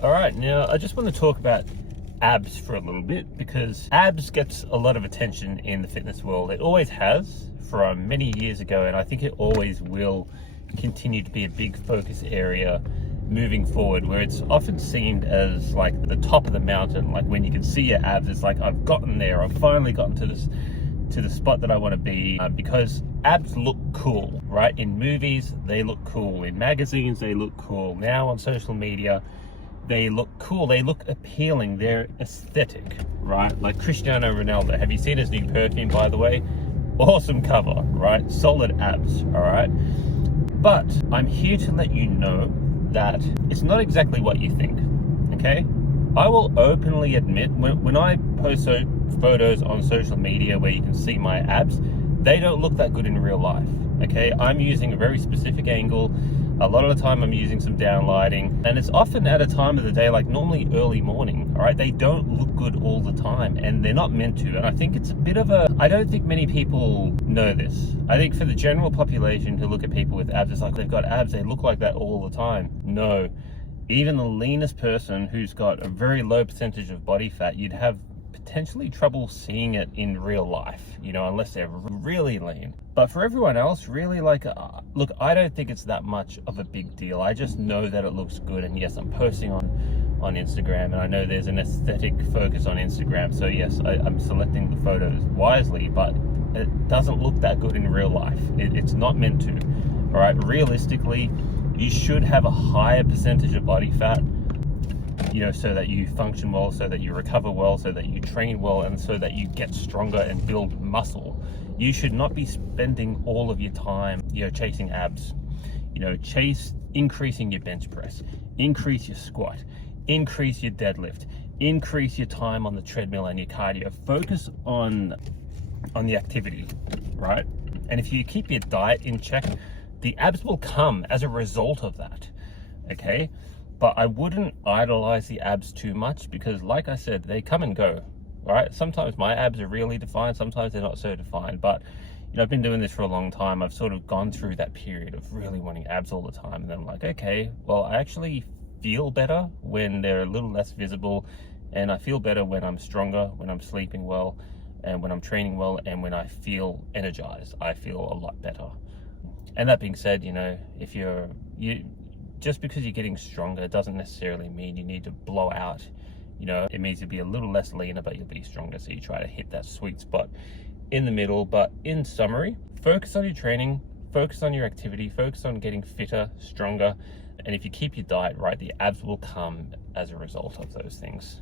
All right, now I just want to talk about abs for a little bit, because abs gets a lot of attention in the fitness world. It always has from many years ago, and I think it always will continue to be a big focus area moving forward, where it's often seen as like the top of the mountain. Like when you can see your abs, it's like, I've gotten there, I've finally gotten to the spot that I want to be, because abs look cool, right? In movies they look cool, in magazines they look cool, now on social media they look cool, they look appealing, they're aesthetic, right? Like Cristiano Ronaldo, have you seen his new perfume, by the way? Awesome cover, right? Solid abs, all right? But I'm here to let you know that it's not exactly what you think, okay? I will openly admit, when I post photos on social media where you can see my abs, they don't look that good in real life, okay? I'm using a very specific angle. A lot of the time I'm using some downlighting, and it's often at a time of the day, like normally early morning, all right? They don't look good all the time, and they're not meant to. And I think it's a bit of I don't think many people know this. I think for the general population who look at people with abs, it's like they've got abs, they look like that all the time. No, even the leanest person who's got a very low percentage of body fat, you'd have potentially trouble seeing it in real life, you know, unless they're really lean. But for everyone else, really, like, look, I don't think it's that much of a big deal. I just know that it looks good, and yes, I'm posting on Instagram, and I know there's an aesthetic focus on Instagram, so yes, I'm selecting the photos wisely, but it doesn't look that good in real life. It's not meant to, all right? Realistically, you should have a higher percentage of body fat, you know, so that you function well, so that you recover well, so that you train well, and so that you get stronger and build muscle. You should not be spending all of your time, you know, chasing abs. You know, chase increasing your bench press, increase your squat, increase your deadlift, increase your time on the treadmill and your cardio. Focus on the activity, right? And if you keep your diet in check, the abs will come as a result of that, okay? But I wouldn't idolize the abs too much, because like I said, they come and go, right? Sometimes my abs are really defined, sometimes they're not so defined. But, you know, I've been doing this for a long time. I've sort of gone through that period of really wanting abs all the time. And then I'm like, okay, well, I actually feel better when they're a little less visible. And I feel better when I'm stronger, when I'm sleeping well, and when I'm training well, and when I feel energized. I feel a lot better. And that being said, you know, if just because you're getting stronger doesn't necessarily mean you need to blow out. You know, it means you'll be a little less leaner, but you'll be stronger. So you try to hit that sweet spot in the middle. But in summary, focus on your training, focus on your activity, focus on getting fitter, stronger. And if you keep your diet right, the abs will come as a result of those things.